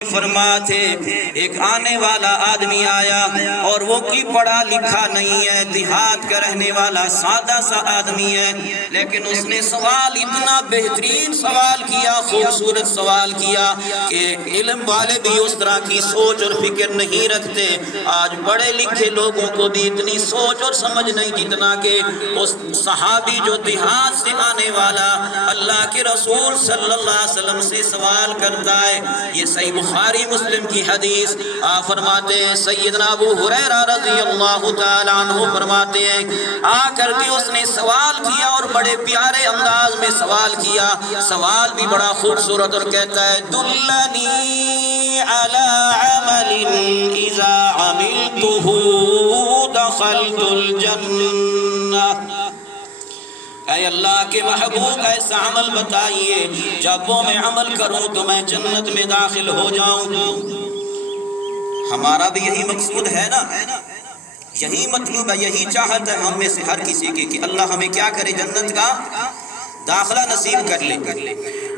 فرماتے ایک آنے والا آدمی آیا اور وہ کوئی پڑھا لکھا نہیں ہے، دیہات کا رہنے والا سادہ سا آدمی ہے، لیکن اس نے سوال اتنا بہترین سوال کیا، خوبصورت سوال کیا کہ علم والے بھی اس طرح کی سوچ اور فکر نہیں رکھتے۔ آج پڑھے لکھے لوگوں کو بھی اتنی سوچ اور سمجھ نہیں جتنا کہ اس صحابی جو دیہات سے آنے والا اللہ کے رسول صلی اللہ علیہ وسلم سے سوال کرتا ہے۔ یہ صحیح بخاری مسلم کی حدیث آپ فرماتے ہیں، سیدنا ابو ہریرہ رضی اللہ تعالیٰ عنہ فرماتے ہیں آ کر کے اس نے سوال کیا اور بڑے پیارے انداز میں سوال کیا، سوال بھی بڑا خوبصورت، اور کہتا ہے دلنی علی عمل اذا عملته دخلت الجنہ۔ اے اللہ کے محبوب ایسا عمل بتائیے جب وہ میں عمل کروں تو میں جنت میں داخل ہو جاؤں۔ ہمارا بھی یہی مقصود ہے نا، یہی مطلوب ہے، یہی چاہت ہے ہم میں سے ہر کسی کی کہ اللہ ہمیں کیا کرے، جنت کا داخلہ نصیب کر لے،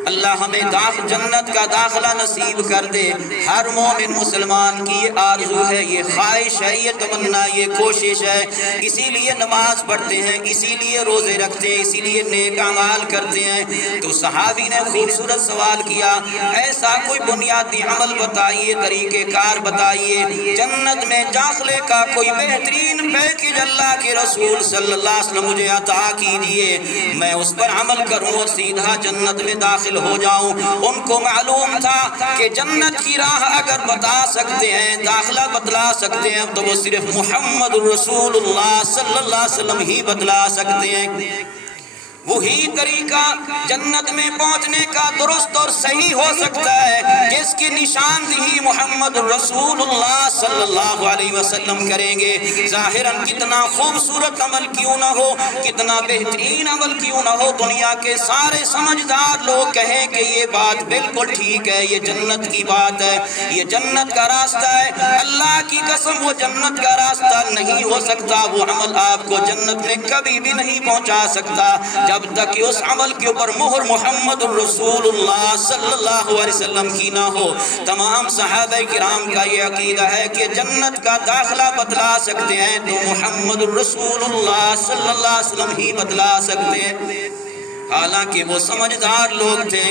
اللہ ہمیں جنت کا داخلہ نصیب کر دے۔ ہر مومن مسلمان کی یہ آرزو ہے، یہ خواہش ہے، یہ تمنا، یہ کوشش ہے، اسی لیے نماز پڑھتے ہیں، اسی لیے روزے رکھتے ہیں، اسی لیے نیک اعمال کرتے ہیں۔ تو صحابی نے خوبصورت سوال کیا، ایسا کوئی بنیادی عمل بتائیے، طریقہ کار بتائیے، جنت میں داخلے کا کوئی بہترین پیکج اللہ کے رسول صلی اللہ علیہ وسلم مجھے عطا کیجیے، میں اس پر عمل کروں اور سیدھا جنت میں داخل ہو جاؤں۔ ان کو معلوم تھا کہ جنت کی راہ اگر بتا سکتے ہیں، داخلہ بتلا سکتے ہیں، تو وہ صرف محمد رسول اللہ صلی اللہ علیہ وسلم ہی بتلا سکتے ہیں۔ وہی طریقہ جنت میں پہنچنے کا درست اور صحیح ہو سکتا ہے جس کی نشاندہی محمد رسول اللہ صلی اللہ علیہ وسلم کریں گے۔ ظاہراً کتنا خوبصورت عمل کیوں نہ ہو، کتنا بہترین عمل کیوں نہ ہو، دنیا کے سارے سمجھدار لوگ کہیں کہ یہ بات بالکل ٹھیک ہے، یہ جنت کی بات ہے، یہ جنت کا راستہ ہے، اللہ کی قسم وہ جنت کا راستہ نہیں ہو سکتا، وہ عمل آپ کو جنت میں کبھی بھی نہیں پہنچا سکتا جب تک کہ اس عمل کے اوپر مہر محمد الرسول اللہ صلی اللہ علیہ وسلم کی نہ ہو۔ تمام صحابہ کرام کا یہ عقیدہ ہے کہ جنت کا داخلہ بتلا سکتے ہیں تو محمد الرسول اللہ صلی اللہ علیہ وسلم ہی بتلا سکتے ہیں۔ حالانکہ وہ سمجھدار لوگ تھے،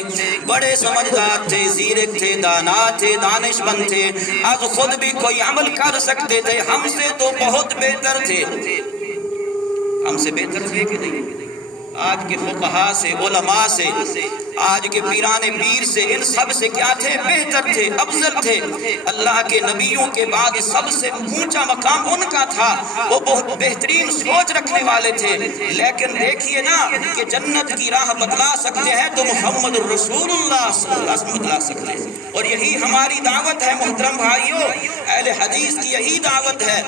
بڑے سمجھدار تھے، زیرک تھے، دانا تھے، دانش مند تھے، آج خود بھی کوئی عمل کر سکتے تھے، ہم سے تو بہت بہتر تھے۔ ہم سے بہتر تھے کہ نہیں؟ آج کے فقہاء سے، علماء سے، آج کے پیران پیر سے، ان سب سے کیا تھے؟ بہتر تھے، افضل تھے۔ اللہ کے نبیوں کے بعد سب سے اونچا مقام ان کا تھا، وہ بہت بہترین سوچ رکھنے والے تھے۔ لیکن دیکھیے نا کہ جنت کی راہ بتلا سکتے ہیں تو محمد الرسول اللہ صلی اللہ علیہ وسلم بتلا سکتے ہیں، اور یہی ہماری دعوت ہے محترم بھائیوں، اہل حدیث کی یہی دعوت ہے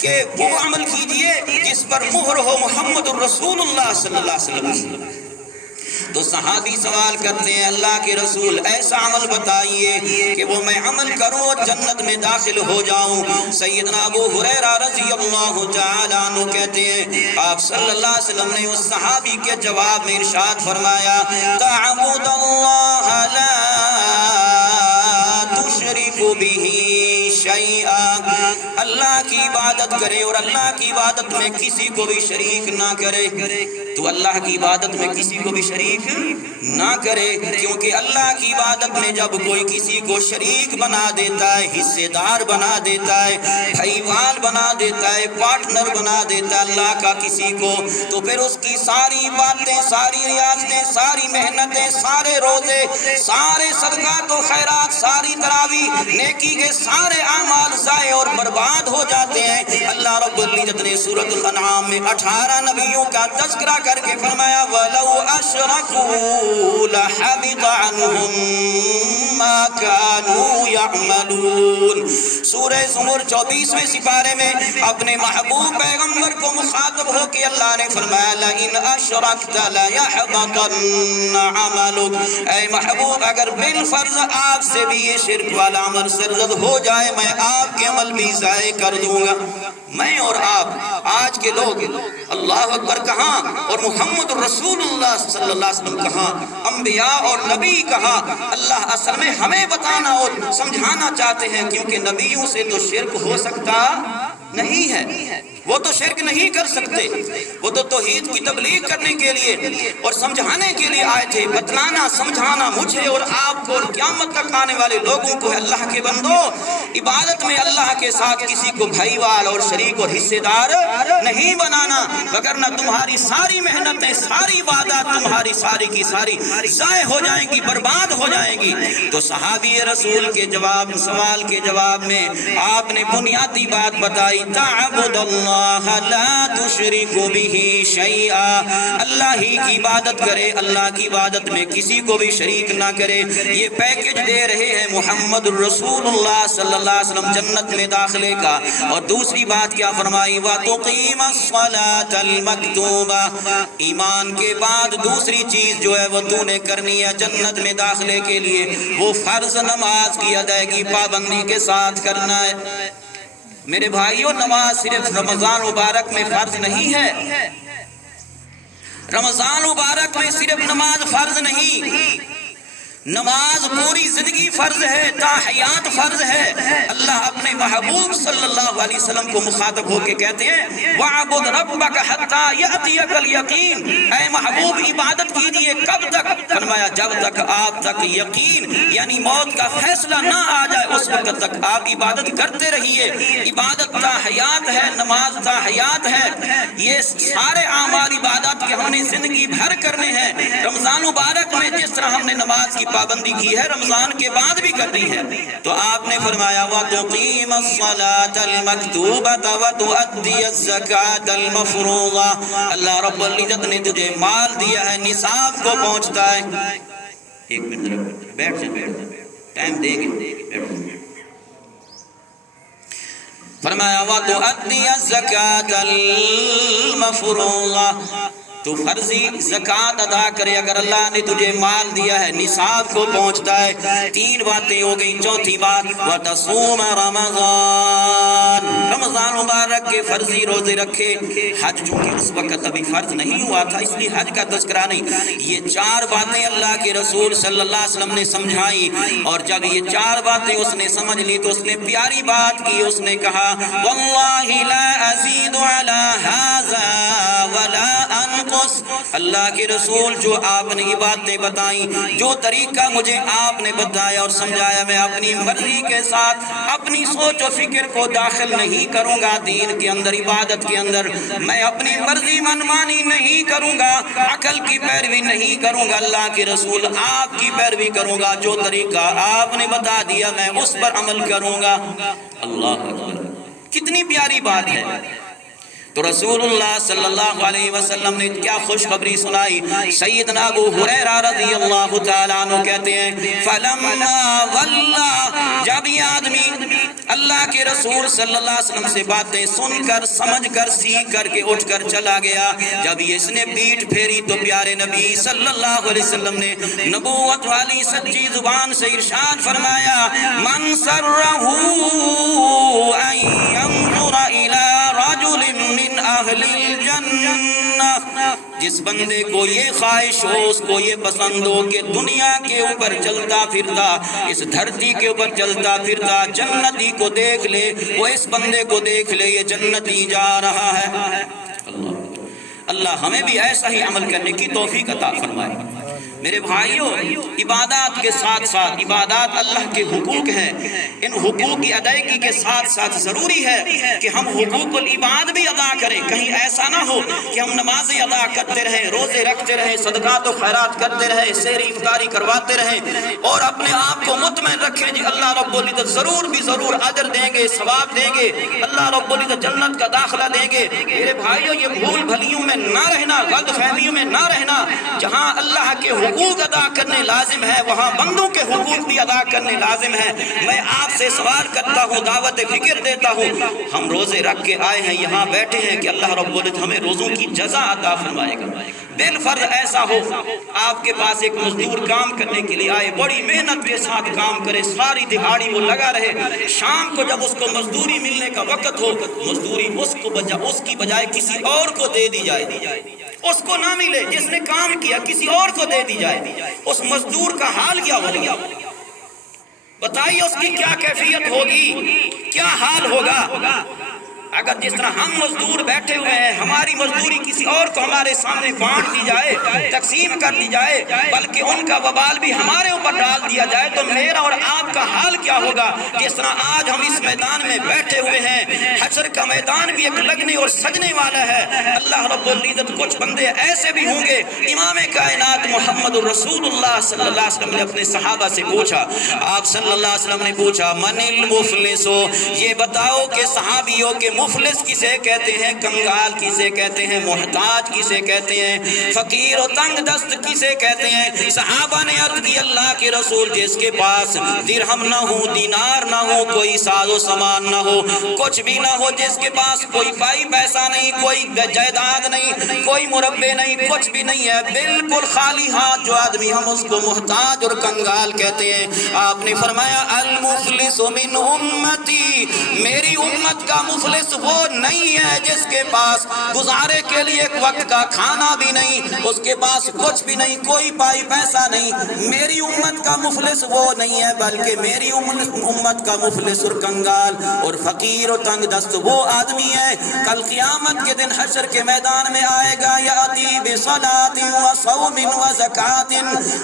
کہ وہ عمل کیجئے جس پر مہر ہو محمد الرسول اللہ صلی اللہ علیہ وسلم۔ تو صحابی سوال کرتے ہیں اللہ کے رسول ایسا عمل بتائیے کہ وہ میں عمل کروں اور جنت میں داخل ہو جاؤں۔ سیدنا ابو ہریرہ رضی اللہ تعالیٰ عنہ کہتے ہیں آپ صلی اللہ علیہ وسلم نے اس صحابی کے جواب میں ارشاد فرمایا تعبد اللہ لا تشرک بہ شیئا، اللہ کی عبادت کرے اور اللہ کی عبادت میں کسی کو بھی شریک نہ کرے۔ تو اللہ کی عبادت میں کسی کو بھی شریک نہ کرے، کیونکہ اللہ کی عبادت میں جب کوئی کسی کو شریک بنا دیتا ہے، حصے دار بنا دیتا ہے، بھائیوال بنا دیتا ہے، پارٹنر بنا دیتا ہے اللہ کا کسی کو، تو پھر اس کی ساری باتیں، ساری ریاضتیں، ساری محنتیں، سارے روزے، سارے صدقات و خیرات، ساری تراویح، نیکی کے سارے اعمال ضائع اور برباد ہو جاتے ہیں۔ اللہ رب العزت نے سورۃ الانعام میں 18 نبیوں کا تذکرہ کر کے فرمایا وَلَوْ أَشْرَكُوا لَحَبِطَ عَنْهُمْ مَا كَانُوا يَعْمَلُونَ۔ سورہ زمر 24ویں سپارے میں اپنے محبوب پیغمبر کو مخاطب ہو کے اللہ نے فرمایا لئن اشرکت لیحبطن عملک، اے محبوب اگر بالفرض آپ سے بھی یہ شرک والا عمل سرزد ہو جائے میں آپ کے عمل بھی ضائع کر دوں گا۔ میں اور آپ آج کے لوگ اللہ اکبر کہاں اور محمد رسول اللہ صلی اللہ علیہ وسلم کہاں، انبیاء اور نبی کہاں؟ اللہ اصل میں ہمیں بتانا اور سمجھانا چاہتے ہیں، کیونکہ نبیوں سے تو شرک ہو سکتا نہیں ہے، وہ تو شرک نہیں کر سکتے، وہ تو توحید کی تبلیغ کرنے کے لیے اور سمجھانے کے لیے آئے تھے۔ بتلانا سمجھانا مجھے اور آپ کو اور قیامت تک آنے والے لوگوں کو ہے۔ اللہ کے بندو، عبادت میں اللہ کے ساتھ کسی کو بھائی وال اور شریک اور حصے دار نہیں بنانا، وگرنہ تمہاری ساری محنتیں ساری عبادات تمہاری ساری کی ساری ضائع ہو جائیں گی، برباد ہو جائیں گی۔ تو صحابی رسول کے سوال کے جواب میں آپ نے بنیادی بات بتائی، تعبد اللہ لا تشرک بہ شیئا، اللہ ہی کی عبادت کرے، اللہ کی عبادت میں کسی کو بھی شریک نہ کرے۔ یہ پیکج دے رہے ہیں محمد رسول اللہ صلی اللہ علیہ وسلم جنت میں داخلے کا۔ اور دوسری بات کیا فرمائی، وَتُقِيمَ الصَّلَاةَ الْمَكْتُوبَةَ، ایمان کے بعد دوسری چیز جو ہے وہ تو نے کرنی ہے جنت میں داخلے کے لیے، وہ فرض نماز کی ادائیگی پابندی کے ساتھ کرنا ہے۔ میرے بھائیوں، نماز صرف رمضان مبارک میں فرض نہیں ہے، رمضان مبارک میں صرف نماز فرض نہیں، نماز پوری زندگی فرض ہے، تا حیات فرض ہے۔ اللہ اپنے محبوب صلی اللہ علیہ وسلم کو مخاطب ہو کے کہتے ہیں وَعْبُدْ رَبَّكَ حَتَّى يَأْتِيَكَ الْيَقِينَ، اے محبوب عبادت کیجئے کب تک؟ فرمایا جب تک آپ تک یقین یعنی موت کا فیصلہ نہ آ جائے اس وقت تک آپ عبادت کرتے رہیے۔ عبادت تا حیات ہے، نماز تا حیات ہے، یہ سارے اعمال عبادت کے ہم نے زندگی بھر کرنے ہیں۔ رمضان مبارک میں جس طرح ہم نے نماز کی پابندی کی ہے رمضان کے بعد بھی کرنی ہے۔ تو آپ نے فرمایا وَتُقِيمَ الصَّلَاةَ الْمَكْتُوبَةَ وَتُؤَدِّيَ الزَّكَاةَ الْمَفْرُوضَةَ، اللہ رب العزت نے تجھے مال دیا ہے نصاب کو پہنچتا ہے۔ ایک منٹ بیٹھ جائیں، ٹائم دیں گے۔ فرمایا وَتُؤَدِّيَ الزَّكَاةَ الْمَفْرُوضَةَ، تو فرضی زکوٰۃ ادا کرے اگر اللہ نے تجھے مال دیا ہے نصاب کو پہنچتا ہے۔ تین باتیں ہو گئی، چوتھی بات وَتَصُومَ رَمَضَانَ، رمضان مبارک کے فرضی روزے رکھے۔ حج چونکہ اس وقت ابھی فرض نہیں ہوا تھا اس لیے حج کا تذکرہ نہیں۔ یہ چار باتیں اللہ کے رسول صلی اللہ علیہ وسلم نے سمجھائی، اور جب یہ چار باتیں اس نے سمجھ لی تو اس نے پیاری بات کی، اس نے کہا وَاللَّهِ لَا أَزِيدُ عَلَى هَذَا وَلَا أَنقُصُ، اللہ کے رسول جو آپ نے یہ باتیں بتائیں، جو طریقہ مجھے آپ نے بتایا اور سمجھایا، میں اپنی مرضی کے ساتھ اپنی سوچ و فکر کو داخل نہیں کروں گا دین کے اندر، عبادت کے اندر۔ میں اپنی مرضی منمانی نہیں کروں گا، عقل کی پیروی نہیں کروں گا، اللہ کے رسول آپ کی پیروی کروں گا، جو طریقہ آپ نے بتا دیا میں اس پر عمل کروں گا۔ اللہ اکبر، کتنی پیاری بات ہے۔ تو رسول اللہ صلی اللہ علیہ وسلم نے کیا خوشخبری سنائی۔ سیدنا ابو ہریرہ رضی اللہ تعالیٰ عنہ کہتے ہیں فَلَمَّا وَلَّا، جب یہ آدمی اللہ کے رسول صلی اللہ علیہ وسلم سے باتیں سن کر سمجھ کر سیکھ کر کے اٹھ کر چلا گیا، جب یہ اس نے پیٹھ پھیری تو پیارے نبی صلی اللہ علیہ وسلم نے نبوت والی سچی زبان سے ارشاد فرمایا مَنْ سَرَّهُ أَن يَنظُرَ إِلَى رَجُلٍ من اہل الجنہ، جس بندے کو یہ خواہش ہو، اس کو یہ پسند ہو کہ دنیا کے اوپر چلتا پھرتا، اس دھرتی کے اوپر چلتا پھرتا جنتی کو دیکھ لے، وہ اس بندے کو دیکھ لے یہ جنتی جا رہا ہے۔ اللہ ہمیں بھی ایسا ہی عمل کرنے کی توفیق عطا فرمائے۔ میرے بھائیوں، عبادات کے ساتھ ساتھ عبادات اللہ کے حقوق ہیں، ان حقوق کی ادائیگی کے ساتھ ساتھ ضروری ہے کہ ہم حقوق العباد بھی ادا کریں۔ کہیں ایسا نہ ہو کہ ہم نمازیں ادا کرتے رہیں، روزے رکھتے رہیں، صدقات و خیرات کرتے رہیں، سحری افطاری کرواتے رہیں اور اپنے آپ کو مطمئن رکھیں جی اللہ رب العزت ضرور بھی ضرور اجر دیں گے، ثواب دیں گے، اللہ رب العزت جنت کا داخلہ دیں گے۔ میرے بھائیوں، یہ بھول بھلیوں میں نہ رہنا، غلط فہمیوں میں نہ رہنا۔ جہاں اللہ کے حقوق ادا کرنے لازم ہے وہاں بندوں کے حقوق بھی ادا کرنے لازم ہے۔ میں آپ سے سوال کرتا ہوں، دعوت فکر دیتا ہوں، ہم روزے رکھ کے آئے ہیں، یہاں بیٹھے ہیں کہ اللہ رب العزت ہمیں روزوں کی جزا عطا فرمائے گا۔ بالفرض ایسا ہو آپ کے پاس ایک مزدور کام کرنے کے لیے آئے، بڑی محنت کے ساتھ کام کرے، ساری دہاڑی وہ لگا رہے، شام کو جب اس کو مزدوری ملنے کا وقت ہو، مزدوری اس کی بجائے کسی اور کو دے دی جائے، اس کو نہ ملے جس نے کام کیا، کسی اور کو دے دی جائے، اس مزدور کا حال کیا ہوگا؟ بتائیے اس کی کیا کیفیت ہوگی، کیا حال ہوگا؟ اگر جس طرح ہم مزدور بیٹھے ہوئے ہیں، ہماری مزدوری کسی اور کو ہمارے سامنے بانٹ دی جائے، تقسیم کر دی جائے، بلکہ ان کا وبال بھی ہمارے اوپر ڈال دیا جائے، تو میرا اور آپ کا حال کیا ہوگا؟ جس طرح آج ہم اس میدان میں بیٹھے ہوئے ہیں، حشر کا میدان بھی ایک لگنے اور سجنے والا ہے۔ اللہ رب العزت کچھ بندے ایسے بھی ہوں گے، امام کائنات محمد رسول اللہ صلی اللہ علیہ وسلم نے اپنے صحابہ سے پوچھا، آپ صلی اللہ علیہ وسلم نے پوچھا من المفلس، یہ بتاؤ کہ صحابیوں کے مفلس کسے کہتے ہیں، کنگال کسے کہتے ہیں، محتاج کسے کہتے ہیں، فقیر و تنگ دست کسے کہتے ہیں؟ صحابہ نے عرض کی اللہ کے رسول جس کے پاس درہم نہ ہو، دینار نہ ہو، کوئی ساز و سامان نہ ہو، کچھ بھی نہ ہو، جس کے پاس کوئی پائی پیسہ نہیں، کوئی جائیداد نہیں، کوئی مربے نہیں، کچھ بھی نہیں ہے، بالکل خالی ہاتھ جو آدمی، ہم اس کو محتاج اور کنگال کہتے ہیں۔ آپ نے فرمایا المفلس من امتی، میری امت کا مفلس وہ نہیں ہے جس کے پاس گزارے کے لیے ایک وقت کا کھانا بھی نہیں، اس کے پاس کچھ بھی نہیں، کوئی پائی پیسہ نہیں، میری امت کا مفلس وہ نہیں ہے، بلکہ میری امت کا مفلس اور کنگال اور فقیر و تنگ دست وہ آدمی ہے کل قیامت کے دن حشر کے میدان میں آئے گا، یاتی بصلاۃ و صوم و زکات،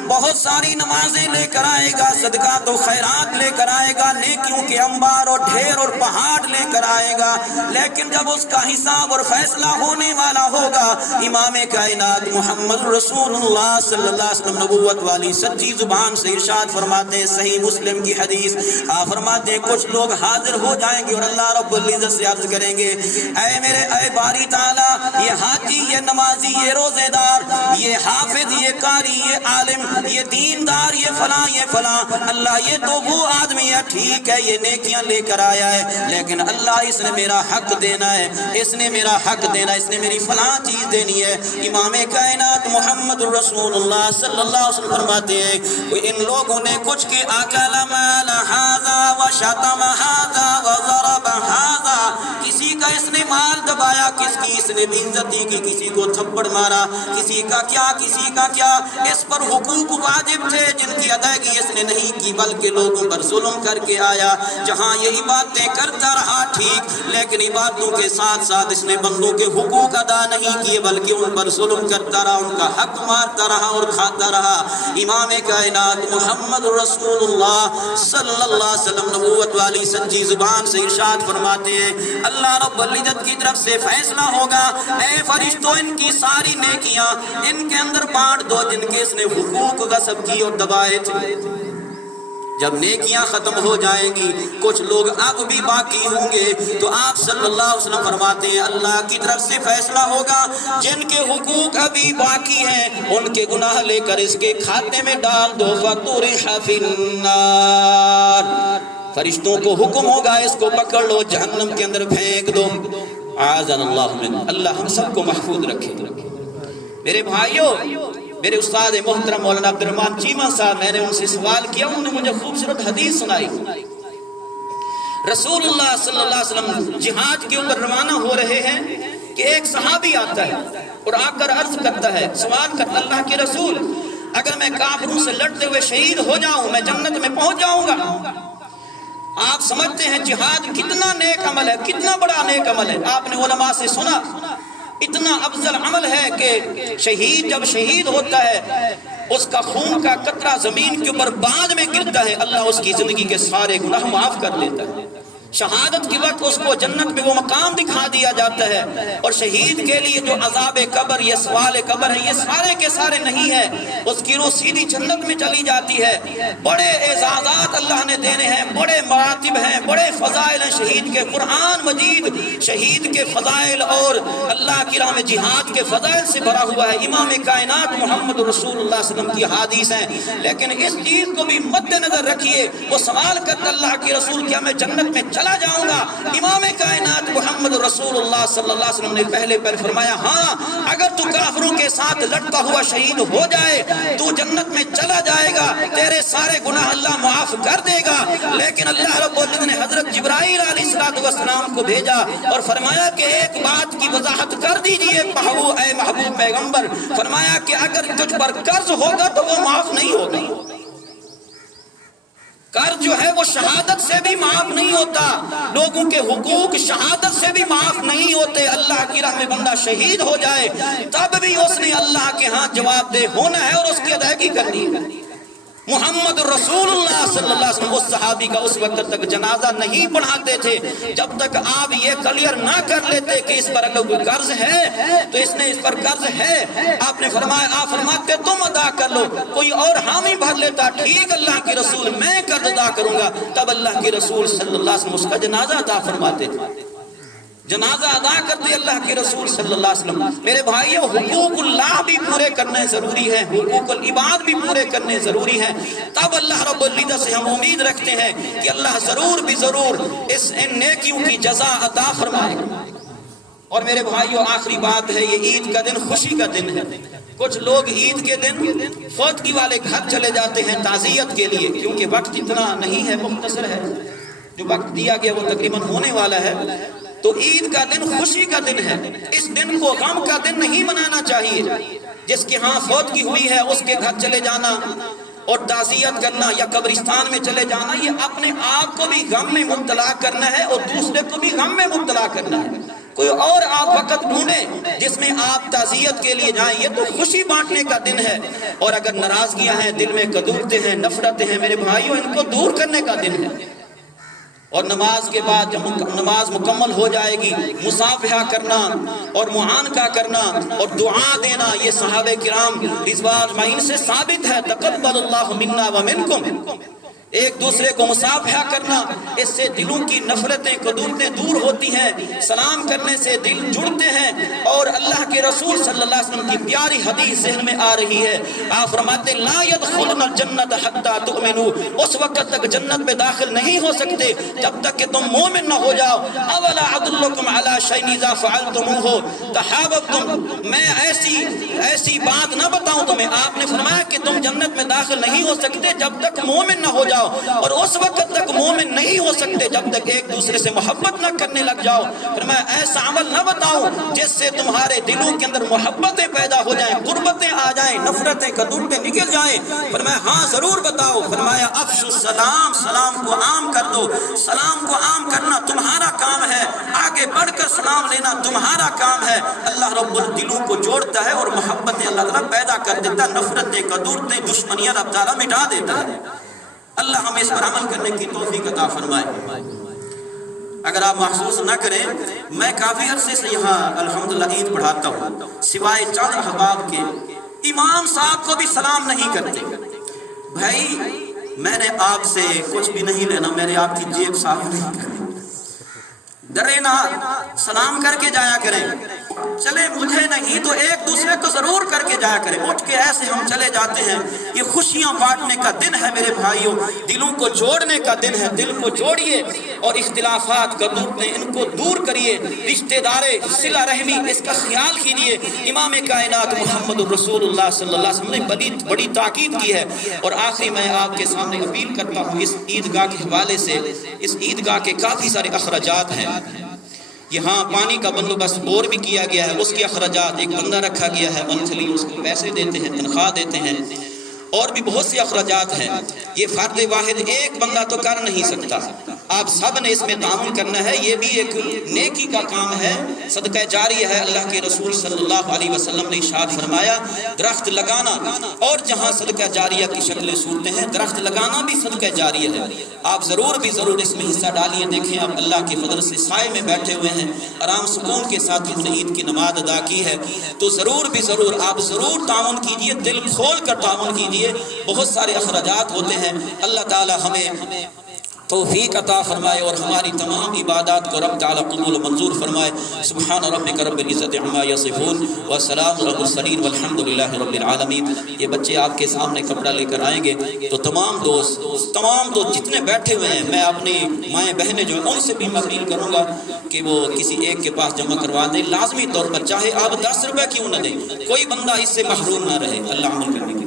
بہت ساری نمازیں لے کر آئے گا، صدقات و خیرات لے کر آئے گا، نیکیوں کے انبار اور ڈھیر اور پہاڑ لے کر آئے گا، لیکن جب اس کا حساب اور فیصلہ ہونے والا ہوگا، امام کائنات محمد رسول اللہ صلی اللہ علیہ وسلم نبوت والی سچی زبان سے ارشاد فرماتے ہیں، صحیح مسلم کی حدیث، آپ فرماتے ہیں کچھ لوگ حاضر ہو جائیں گے اور اللہ رب العزت سے عرض کریں گے، اے باری تعالیٰ، یہ حاجی، یہ نمازی، یہ روزے دار، یہ حافظ، یہ قاری، یہ عالم، یہ دیندار، یہ فلاں، یہ فلاں، اللہ یہ تو وہ آدمی ہے، ٹھیک ہے یہ نیکیاں لے کر آیا ہے، لیکن اللہ اس نے میرا حق دینا ہے، اس نے میرا حق دینا ہے، اس نے میری فلاں چیز دینی ہے۔ امام کائنات محمد رسول اللہ صلی اللہ علیہ وسلم فرماتے ہیں ان لوگوں نے کچھ کی اکل مال ھذا وشتم ھذا وضرب ھذا، کسی کا اس نے مال دبایا، کس کی اس نے بے عزتی کی، کسی کو تھپڑ مارا، کسی کا کیا، کسی کا کیا، اس پر حقوق واجب تھے جن کی ادائیگی اس نے نہیں کی، بلکہ لوگوں پر ظلم کر کے آیا، جہاں یہی باتیں کرتا رہا ٹھیک، لیکن عبادتوں کے ساتھ ساتھ اس نے بندوں کے حقوق ادا نہیں کیے، بلکہ ان پر ظلم کرتا رہا، ان کا حق مارتا رہا اور کھاتا رہا۔ امام کائنات محمد رسول اللہ صلی اللہ علیہ وسلم نبوت والی سچی زبان سے ارشاد فرماتے ہیں اللہ رب العزت کی طرف سے فیصلہ ہوگا، اے فرشتوں ان کی ساری نیکیاں ان کے اندر بانٹ دو جن کے اس نے حقوق غصب کی اور دبائے تھے۔ جب نیکیاں ختم ہو جائیں گی، کچھ لوگ اب بھی باقی ہوں گے، تو آپ صلی اللہ علیہ وسلم فرماتے ہیں اللہ کی طرف سے فیصلہ ہوگا جن کے حقوق ابھی باقی ہیں ان کے گناہ لے کر اس کے کھاتے میں ڈال دو، فَطُرِحَ فِي النَّارِ، فرشتوں کو حکم ہوگا اس کو پکڑ لو، جہنم کے اندر پھینک دو۔ اعاذنا اللہ من، اللہ ہم سب کو محفوظ رکھے۔ میرے بھائیوں، میرے استاد محترم مولانا عبد الرحمن چیمہ صاحب، میں نے ان سے سوال کیا، انہوں نے مجھے خوبصورت حدیث سنائی۔ رسول اللہ صلی اللہ علیہ وسلم جہاد کے اوپر روانہ ہو رہے ہیں کہ ایک صحابی آتا ہے اور آ کر عرض کرتا ہے، سوال کرتا، اللہ کے رسول اگر میں کافروں سے لڑتے ہوئے شہید ہو جاؤں میں جنت میں پہنچ جاؤں گا؟ آپ سمجھتے ہیں جہاد کتنا نیک عمل ہے، کتنا بڑا نیک عمل ہے۔ آپ نے علماء سے سنا اتنا افضل عمل ہے کہ شہید جب شہید ہوتا ہے اس کا خون کا قطرہ زمین کے اوپر بعد میں گرتا ہے، اللہ اس کی زندگی کے سارے گناہ معاف کر دیتا ہے۔ شہادت کے وقت اس کو جنت میں وہ مقام دکھا دیا جاتا ہے. اور شہید کے لیے جو عذاب قبر، یہ سوال قبر ہے، یہ سارے کے سارے نہیں ہے. اس کی روح سیدھی جنت میں چلی جاتی ہے. بڑے اعزازات اللہ نے دینے ہیں، بڑے مراتب ہیں، بڑے فضائل ہیں شہید کے. قرآن مجید شہید کے فضائل اور اللہ کی راہ میں جہاد کے فضائل سے بھرا ہوا ہے. امام کائنات محمد رسول اللہ صلی اللہ علیہ وسلم کی حدیث ہیں. لیکن اس چیز کو بھی مد نظر رکھیے. وہ سوال کرتا اللہ کے رسول کیا میں جنت میں چلا جاؤں گا؟ امام کائنات محمد رسول اللہ صلی اللہ علیہ وسلم نے پہلے فرمایا ہاں، اگر تو کافروں کے ساتھ لڑتا ہوا شہید ہو جائے تو جنت میں چلا جائے گا، تیرے سارے گناہ اللہ معاف کر دے گا. لیکن اللہ رب العزت نے حضرت جبرائیل علیہ السلام کو بھیجا اور فرمایا کہ ایک بات کی وضاحت کر دیجئے اے محبوب پیغمبر. فرمایا کہ اگر تجھ پر قرض ہوگا تو وہ معاف نہیں ہوگا. قرض جو ہے وہ شہادت سے بھی معاف نہیں ہوتا. لوگوں کے حقوق شہادت سے بھی معاف نہیں ہوتے. اللہ کی راہ میں بندہ شہید ہو جائے تب بھی اس نے اللہ کے ہاں جواب دہ ہونا ہے اور اس کی ادائیگی کرنی ہے. محمد رسول اللہ صلی اللہ علیہ وسلم اس صحابی کا اس وقت تک جنازہ نہیں پڑھاتے تھے جب تک آپ یہ کلیئر نہ کر لیتے کہ اس پر اگر کوئی قرض ہے تو اس نے اس پر قرض ہے. آپ نے فرمایا، آپ فرماتے تم ادا کر لو، کوئی اور حامی بھر لیتا ٹھیک اللہ کے رسول میں قرض ادا کروں گا، تب اللہ کے رسول صلی اللہ علیہ وسلم اس کا جنازہ ادا فرماتے تھے. جنازہ ادا کرتے اللہ کے رسول صلی اللہ علیہ وسلم. میرے بھائیو، حقوق اللہ بھی پورے کرنے ضروری ہیں، حقوق العباد بھی پورے کرنے ضروری ہیں. تب اللہ رب العزت سے ہم امید رکھتے ہیں کہ اللہ ضرور بھی ضرور ان نیکیوں کی جزا عطا فرمائے گا. اور میرے بھائیو، آخری بات ہے، یہ عید کا دن خوشی کا دن ہے. کچھ لوگ عید کے دن فوتگی والے گھر چلے جاتے ہیں تعزیت کے لیے، کیونکہ وقت اتنا نہیں ہے، مختصر ہے. جو وقت دیا گیا وہ تقریباً ہونے والا ہے. تو عید کا دن خوشی کا دن ہے. اس دن کو غم کا دن نہیں منانا چاہیے. جس کے ہاں فوتگی ہوئی ہے اس کے گھر چلے جانا اور تعزیت کرنا یا قبرستان میں چلے جانا، یہ اپنے آپ کو بھی غم میں مبتلا کرنا ہے اور دوسرے کو بھی غم میں مبتلا کرنا ہے. کوئی اور آپ وقت ڈھونڈیں جس میں آپ تعزیت کے لیے جائیں. یہ تو خوشی بانٹنے کا دن ہے. اور اگر ناراضگیاں ہیں، دل میں کدورتیں ہیں، نفرتیں ہیں، میرے بھائیوں، ان کو دور کرنے کا دن ہے. اور نماز کے بعد جب نماز مکمل ہو جائے گی، مصافحہ کرنا اور معانقہ کرنا اور دعا دینا، یہ صحابہ کرام رضوان اجمعین سے ثابت ہے. تقبل اللہ منا ومنکم. ایک دوسرے کو مصافحہ کرنا، اس سے دلوں کی نفرتیں کدورتیں دور ہوتی ہیں. سلام کرنے سے دل جڑتے ہیں. اور اللہ کے رسول صلی اللہ علیہ وسلم کی پیاری حدیث ذہن میں آ رہی ہے. آپ فرماتے لا يدخلون الجنت حتى تؤمنوا. اس وقت تک جنت میں داخل نہیں ہو سکتے جب تک کہ تم مومن نہ ہو جاؤ. اولا ادلکم علی شیء اذا فعلتموه تحاببتم. میں ایسی بات نہ بتاؤں تمہیں؟ آپ نے فرمایا کہ تم جنت میں داخل نہیں ہو سکتے جب تک مومن نہ ہو جاؤ. اور اس وقت تک مومن نہیں ہو سکتے جب تک ایک دوسرے سے محبت نہ کرنے لگ جاؤ. فرمایا ایسا عمل نہ بتاؤں جس سے تمہارے دلوں کے اندر محبتیں پیدا ہو جائیں، قربتیں آ جائیں، نفرتیں کدورتیں نکل جائیں. فرمایا ہاں ضرور بتاؤ. فرمایا افشوا السلام. سلام کو عام کر دو. سلام کو عام کرنا تمہارا کام ہے، آگے بڑھ کر سلام لینا تمہارا کام ہے. اللہ رب دلوں کو جوڑتا ہے اور محبتیں اللہ تعالیٰ پیدا کر دیتا ہے. نفرتیں کدورتیں دشمنیاں رب تعالیٰ مٹا دیتا ہے. اللہ ہمیں اس پر عمل کرنے کی توفیق عطا فرمائے. اگر آپ محسوس نہ کریں، میں کافی عرصے سے یہاں الحمدللہ عید پڑھاتا ہوں، سوائے چند احباب کے امام صاحب کو بھی سلام نہیں کرتے. بھائی میں نے آپ سے کچھ بھی نہیں لینا، میں نے آپ کی جیب صاف نہیں کرنی. ڈرے نہ، سلام کر کے جایا کریں. چلے مجھے نہیں تو ایک دوسرے کو ضرور کر کے جایا کریں. اٹھ کے ایسے ہم چلے جاتے ہیں. یہ خوشیاں بانٹنے کا دن ہے میرے بھائیوں، دلوں کو جوڑنے کا دن ہے. دل کو جوڑیے اور اختلافات کدورتیں ان کو دور کریے. رشتہ دارے صلہ رحمی اس کا خیال کیجیے. امام کائنات محمد رسول اللہ صلی اللہ علیہ وسلم نے بڑی تاکید کی ہے. اور آخری میں آپ کے سامنے اپیل کرتا ہوں اس عیدگاہ کے حوالے سے. اس عیدگاہ کے کافی سارے اخراجات ہیں. یہاں پانی کا بندوبست بور بھی کیا گیا ہے، اس کے اخراجات ایک بندہ رکھا گیا ہے منتھلی، اس کو پیسے دیتے ہیں، تنخواہ دیتے ہیں. اور بھی بہت سے اخراجات ہیں، یہ فرد واحد ایک بندہ تو کر نہیں سکتا، آپ سب نے اس میں تعاون کرنا ہے، یہ بھی ایک نیکی کا کام ہے، صدقہ جاری ہے۔ اللہ کے رسول صلی اللہ علیہ وسلم نے ارشاد فرمایا درخت لگانا، اور جہاں صدقہ جاریہ کی شکلیں صورتیں ہیں درخت لگانا بھی صدقہ جاریہ ہے، آپ ضرور بھی ضرور اس میں حصہ ڈالیے۔ دیکھیں آپ اللہ کے فضل سے سائے میں بیٹھے ہوئے ہیں، آرام سکون کے ساتھ ہم نے عید کی نماز ادا کی ہے، تو ضرور بھی ضرور آپ ضرور تعاون کیجئے، دل کھول کر تعاون کیجئے، بہت سارے اخراجات ہوتے ہیں۔ اللہ تعالی ہمیں توفیق عطا فرمائے اور ہماری تمام عبادات کو رب تعالی قبول و منظور فرمائے۔ سبحان ربک رب العزت عما یصفون وسلام علی المرسلین والحمد للہ رب العالمین۔ یہ بچے آپ کے سامنے کپڑا لے کر آئیں گے، تو تمام دوست جتنے بیٹھے ہوئے ہیں، میں اپنی مائیں بہنیں جو ہیں ان سے بھی اپیل کروں گا کہ وہ کسی ایک کے پاس جمع کروا دیں، لازمی طور پر، چاہے آپ 10 روپے کیوں نہ دیں، کوئی بندہ اس سے محروم نہ رہے۔ اللہ عمل کرنے کی